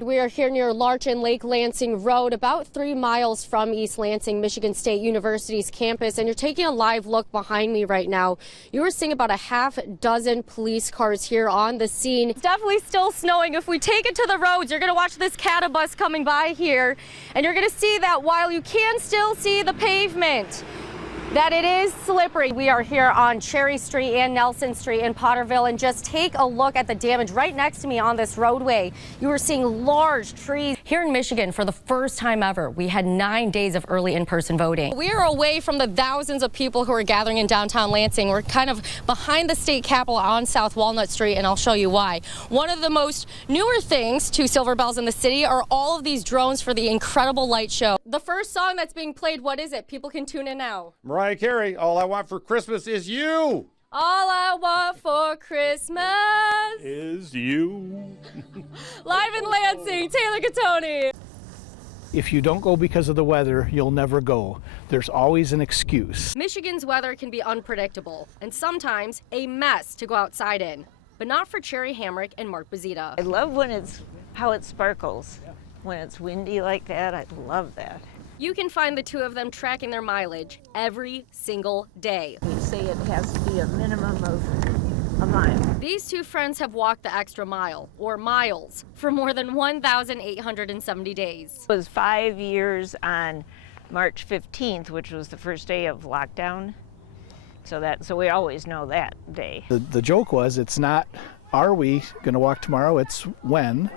We are here near Larch and Lake Lansing Road, about 3 miles from East Lansing, Michigan State University's campus, and you're taking a live look behind me right now. You are seeing about a half dozen police cars here on the scene. It's definitely still snowing. If we take it to the roads, you're going to watch this cata bus coming by here, and you're going to see that while you can still see the pavement, that it is slippery. We are here on Cherry Street and Nelson Street in Potterville, and just take a look at the damage right next to me on this roadway. You are seeing large trees. Here in Michigan, for the first time ever, we had 9 days of early in-person voting. We are away from the thousands of people who are gathering in downtown Lansing. We're kind of behind the state capitol on South Walnut Street, and I'll show you why. One of the most newer things to Silver Bells in the city are all of these drones for the incredible light show. The first song that's being played, what is it? People can tune in now. Mariah Carey, All I Want for Christmas Is You. All I want for Christmas Is you. Live in Lansing, Taylor Gattoni. If you don't go because of the weather, you'll never go. There's always an excuse. Michigan's weather can be unpredictable and sometimes a mess to go outside in, but not for Cherry Hamrick and Mark Bazita. I love when how it sparkles. When it's windy like that, I love that. You can find the two of them tracking their mileage every single day. We say it has to be a minimum of a mile. These two friends have walked the extra mile, or miles, for more than 1,870 days. It was 5 years on March 15th, which was the first day of lockdown. So we always know that day. The joke was, it's not, are we going to walk tomorrow? It's when.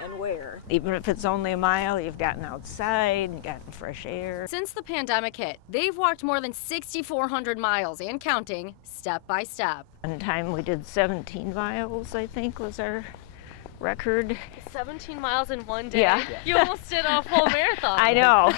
And where. Even if it's only a mile, you've gotten outside and gotten fresh air. Since the pandemic hit, they've walked more than 6,400 miles and counting, step by step. One time we did 17 miles, I think, was our record. 17 miles in one day? Yeah. You almost did a full marathon. I know.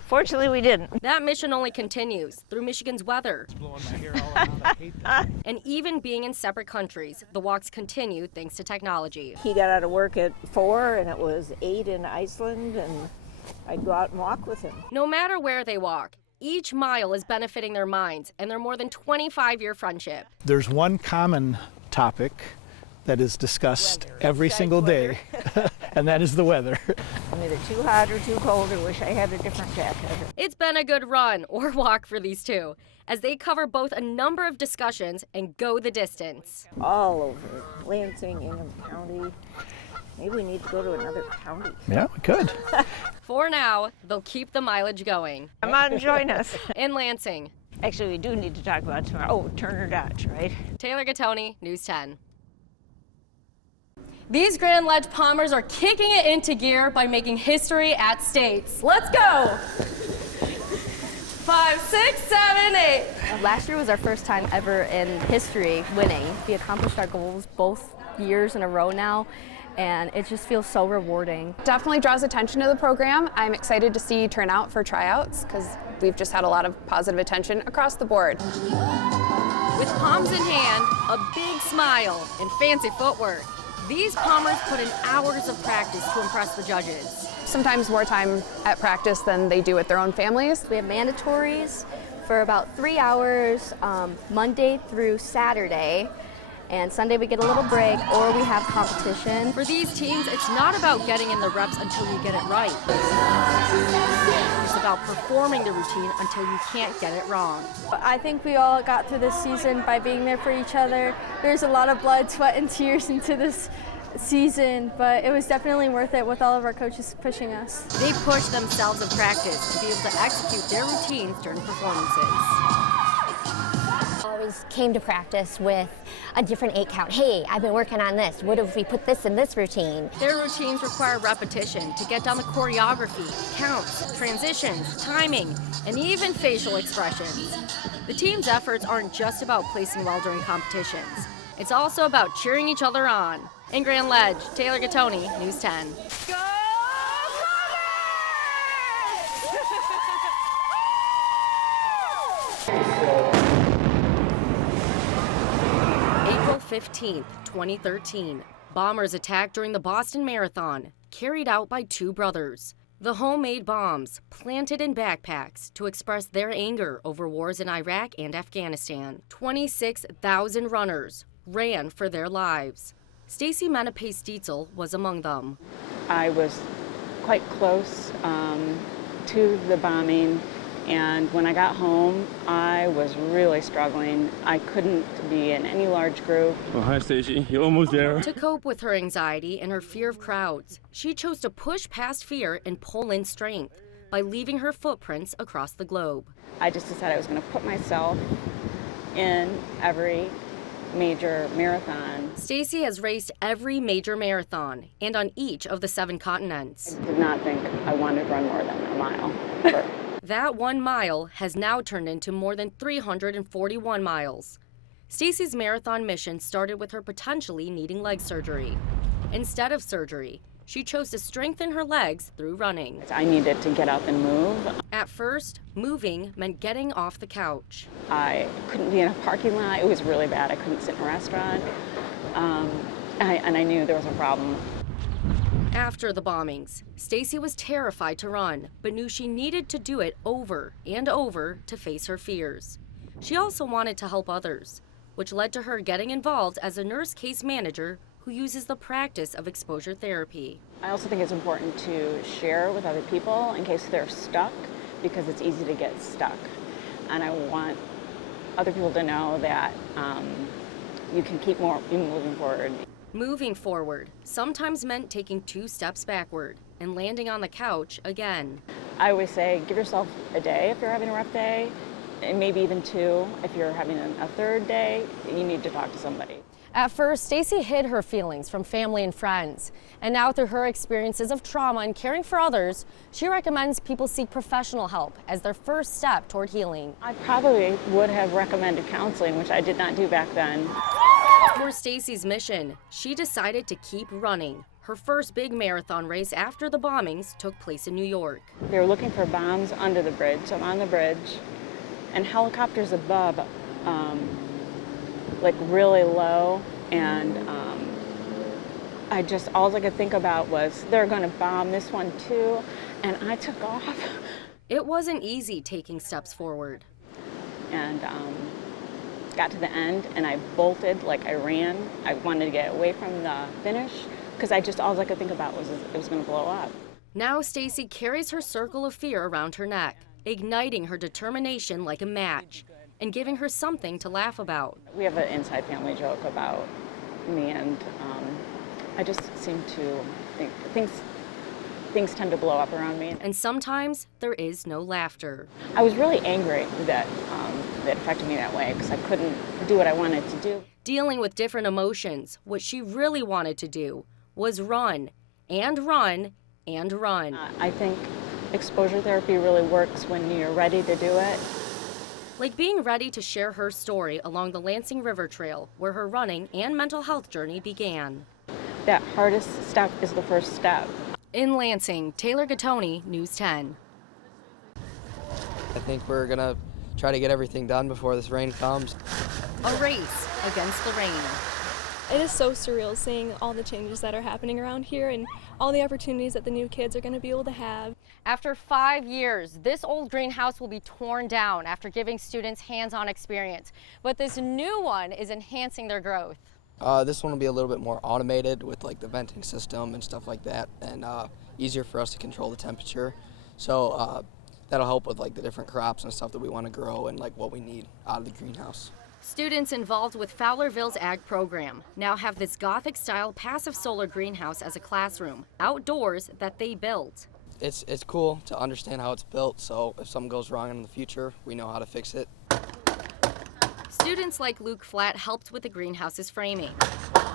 Fortunately, we didn't. That mission only continues through Michigan's weather. It's blowing my hair all around. I hate that. And even being in separate countries, the walks continue thanks to technology. He got out of work at 4 and it was 8 in Iceland, and I'd go out and walk with him. No matter where they walk, each mile is benefiting their minds and their more than 25-year friendship. There's one common topic that is discussed every single day, and that is the weather. I'm either too hot or too cold, or wish I had a different jacket. It's been a good run or walk for these two, as they cover both a number of discussions and go the distance. All over Lansing, Ingham County. Maybe we need to go to another county. Yeah, we could. For now, they'll keep the mileage going. Come on, join us. In Lansing. Actually, we do need to talk about tomorrow. Oh, Turner Dodge, right? Taylor Gattoni, News 10. These Grand Ledge Palmers are kicking it into gear by making history at states. Let's go! 5, 6, 7, 8. Last year was our first time ever in history winning. We accomplished our goals both years in a row now, and it just feels so rewarding. Definitely draws attention to the program. I'm excited to see turnout for tryouts because we've just had a lot of positive attention across the board. With palms in hand, a big smile, and fancy footwork, these Palmers put in hours of practice to impress the judges. Sometimes more time at practice than they do with their own families. We have mandatories for about 3 hours, Monday through Saturday, and Sunday we get a little break, or we have competition. For these teams, it's not about getting in the reps until you get it right. It's about performing the routine until you can't get it wrong. I think we all got through this season by being there for each other. There's a lot of blood, sweat, and tears into this season, but it was definitely worth it with all of our coaches pushing us. They push themselves in practice to be able to execute their routines during performances. Always came to practice with a different 8 count. Hey, I've been working on this. What if we put this in this routine? Their routines require repetition to get down the choreography, counts, transitions, timing, and even facial expressions. The team's efforts aren't just about placing well during competitions. It's also about cheering each other on. In Grand Ledge, Taylor Gattoni, News 10. Go! April 15th, 2013. Bombers attacked during the Boston Marathon, carried out by 2 brothers. The homemade bombs, planted in backpacks to express their anger over wars in Iraq and Afghanistan. 26,000 runners ran for their lives. Stacy Menapace-Dietzel was among them. I was quite close to the bombing, and when I got home, I was really struggling. I couldn't be in any large group. Oh, hi, Stacy. You're almost there. To cope with her anxiety and her fear of crowds, she chose to push past fear and pull in strength by leaving her footprints across the globe. I just decided I was going to put myself in every major marathon. Stacy has raced every major marathon and on each of the 7 continents. I did not think I wanted to run more than a mile. But that 1 mile has now turned into more than 341 miles. Stacy's marathon mission started with her potentially needing leg surgery. Instead of surgery, she chose to strengthen her legs through running. I needed to get up and move. At first, moving meant getting off the couch. I couldn't be in a parking lot. It was really bad. I couldn't sit in a restaurant. And I knew there was a problem. After the bombings, Stacy was terrified to run, but knew she needed to do it over and over to face her fears. She also wanted to help others, which led to her getting involved as a nurse case manager who uses the practice of exposure therapy. I also think it's important to share with other people in case they're stuck, because it's easy to get stuck. And I want other people to know that you can keep moving forward. Moving forward sometimes meant taking 2 steps backward and landing on the couch again. I always say, give yourself a day if you're having a rough day, and maybe even 2 if you're having a third day. You need to talk to somebody. At first, Stacy hid her feelings from family and friends. And now through her experiences of trauma and caring for others, she recommends people seek professional help as their first step toward healing. I probably would have recommended counseling, which I did not do back then. For Stacy's mission, she decided to keep running. Her first big marathon race after the bombings took place in New York. They were looking for bombs under the bridge. So I'm on the bridge, and helicopters above, like really low, and all I could think about was they're going to bomb this one too, and I took off. It wasn't easy taking steps forward. And got to the end, and I bolted like I ran. I wanted to get away from the finish because all I could think about was it was going to blow up. Now Stacy carries her circle of fear around her neck, igniting her determination like a match and giving her something to laugh about. We have an inside family joke about me, and I just seem to think things tend to blow up around me. And sometimes there is no laughter. I was really angry that that affected me that way because I couldn't do what I wanted to do. Dealing with different emotions, what she really wanted to do was run and run and run. I think exposure therapy really works when you're ready to do it. Like being ready to share her story along the Lansing River Trail, where her running and mental health journey began. That hardest step is the first step. In Lansing, Taylor Gattoni, News 10. I think we're gonna try to get everything done before this rain comes. A race against the rain. It is so surreal seeing all the changes that are happening around here and all the opportunities that the new kids are going to be able to have. After 5 years, this old greenhouse will be torn down after giving students hands-on experience. But this new one is enhancing their growth. This one will be a little bit more automated with like the venting system and stuff like that, and easier for us to control the temperature. So that'll help with like the different crops and stuff that we want to grow and like what we need out of the greenhouse. Students involved with Fowlerville's ag program now have this Gothic-style passive solar greenhouse as a classroom, outdoors, that they built. It's cool to understand how it's built, so if something goes wrong in the future, we know how to fix it. Students like Luke Flatt helped with the greenhouse's framing,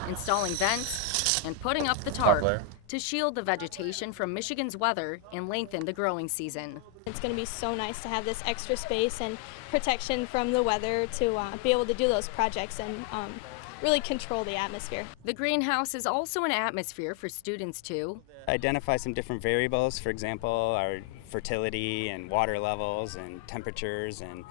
installing vents, and putting up the tarp to shield the vegetation from Michigan's weather and lengthen the growing season. It's going to be so nice to have this extra space and protection from the weather to be able to do those projects and really control the atmosphere. The greenhouse is also an atmosphere for students to identify some different variables, for example, our fertility and water levels and temperatures and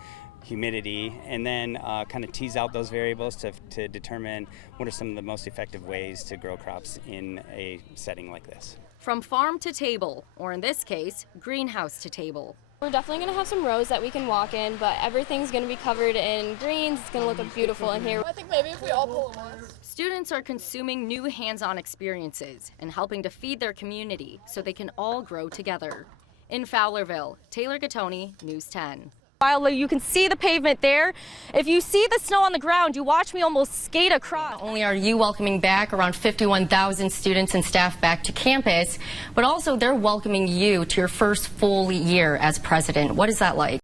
humidity, and then kind of tease out those variables to determine what are some of the most effective ways to grow crops in a setting like this. From farm to table, or in this case, greenhouse to table, We're definitely going to have some rows that we can walk in, but everything's going to be covered in greens. It's going to look beautiful in here. I think maybe if we all pull them on. Students are consuming new hands-on experiences and helping to feed their community so they can all grow together. In Fowlerville, Taylor Gattoni, News 10. While you can see the pavement there, if you see the snow on the ground, you watch me almost skate across. Not only are you welcoming back around 51,000 students and staff back to campus, but also they're welcoming you to your first full year as president. What is that like?